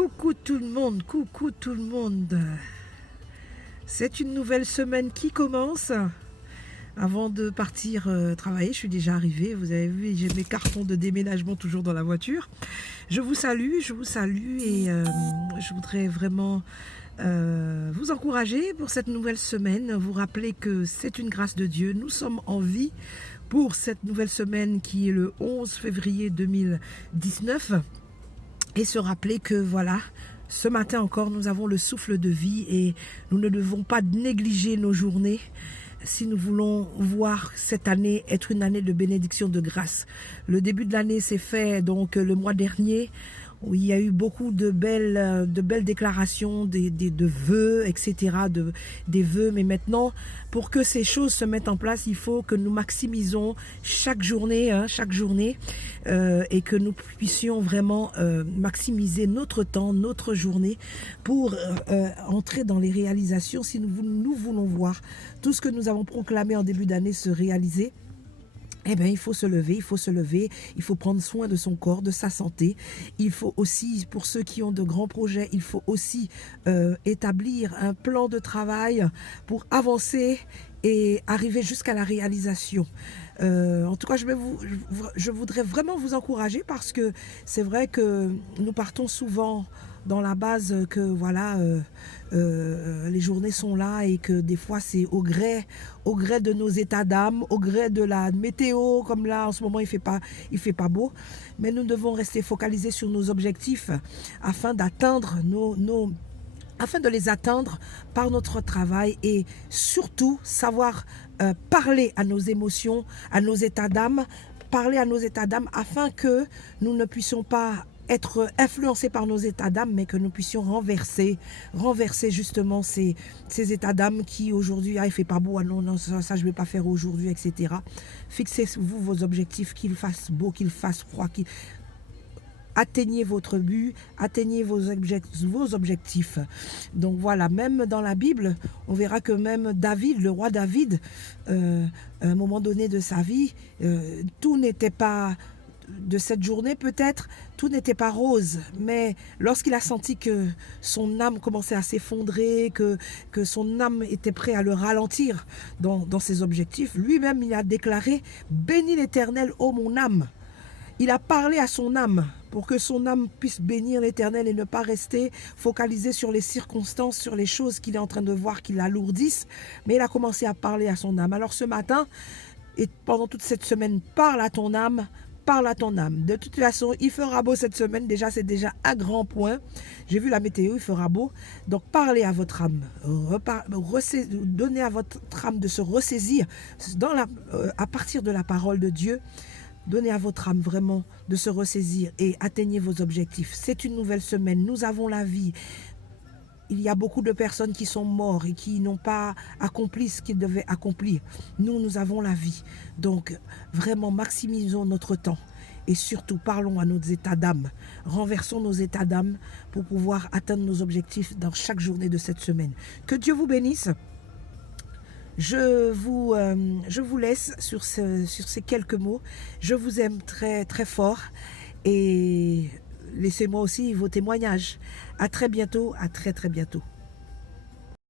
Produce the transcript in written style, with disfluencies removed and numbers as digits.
Coucou tout le monde, coucou tout le monde. C'est une nouvelle semaine qui commence. Avant de partir travailler, je suis déjà arrivée. Vous avez vu, j'ai mes cartons de déménagement toujours dans la voiture. Je vous salue et je voudrais vraiment vous encourager pour cette nouvelle semaine. Vous rappeler que c'est une grâce de Dieu. Nous sommes en vie pour cette nouvelle semaine qui est le 11 février 2019. Et se rappeler que voilà, ce matin encore, nous avons le souffle de vie et nous ne devons pas négliger nos journées si nous voulons voir cette année être une année de bénédiction, de grâce. Le début de l'année s'est fait donc le mois dernier, où il y a eu beaucoup de belles déclarations, de vœux, etc., des vœux. Mais maintenant, pour que ces choses se mettent en place, il faut que nous maximisons chaque journée, et que nous puissions vraiment maximiser notre temps, notre journée, pour entrer dans les réalisations. Si nous voulons voir tout ce que nous avons proclamé en début d'année se réaliser, eh bien, il faut se lever, il faut prendre soin de son corps, de sa santé. Il faut aussi, pour ceux qui ont de grands projets, il faut aussi établir un plan de travail pour avancer et arriver jusqu'à la réalisation. En tout cas, je voudrais vraiment vous encourager parce que c'est vrai que nous partons souvent dans la base que voilà, les journées sont là et que des fois c'est au gré de nos états d'âme, au gré de la météo, comme là en ce moment il fait pas beau, mais nous devons rester focalisés sur nos objectifs afin d'atteindre afin de les atteindre par notre travail et surtout savoir parler à nos émotions, à nos états d'âme, afin que nous ne puissions pas être influencés par nos états d'âme, mais que nous puissions renverser justement ces états d'âme qui aujourd'hui, il fait pas beau, ah non, ça je vais pas faire aujourd'hui, etc. Fixez-vous vos objectifs, qu'il fasse beau, qu'il fasse froid, atteignez votre but, atteignez vos objectifs. Donc voilà, même dans la Bible, on verra que même David, le roi David, à un moment donné de sa vie, tout n'était pas de cette journée peut-être, tout n'était pas rose, mais lorsqu'il a senti que son âme commençait à s'effondrer, que son âme était prête à le ralentir dans ses objectifs, lui-même il a déclaré « Bénis l'Éternel, ô mon âme ». Il a parlé à son âme pour que son âme puisse bénir l'Éternel et ne pas rester focalisé sur les circonstances, sur les choses qu'il est en train de voir qui l'alourdissent, mais il a commencé à parler à son âme. Alors ce matin, et pendant toute cette semaine, parle à ton âme, parle à ton âme. De toute façon, il fera beau cette semaine. Déjà, c'est déjà un grand point. J'ai vu la météo, il fera beau. Donc, parlez à votre âme. Donnez à votre âme de se ressaisir à partir de la parole de Dieu. Donnez à votre âme vraiment de se ressaisir et atteignez vos objectifs. C'est une nouvelle semaine. Nous avons la vie. Il y a beaucoup de personnes qui sont mortes et qui n'ont pas accompli ce qu'ils devaient accomplir. Nous avons la vie. Donc, vraiment, maximisons notre temps. Et surtout, parlons à nos états d'âme. Renversons nos états d'âme pour pouvoir atteindre nos objectifs dans chaque journée de cette semaine. Que Dieu vous bénisse. Je vous laisse sur ces quelques mots. Je vous aime très, très fort. Et laissez-moi aussi vos témoignages. À très bientôt, à très, très bientôt.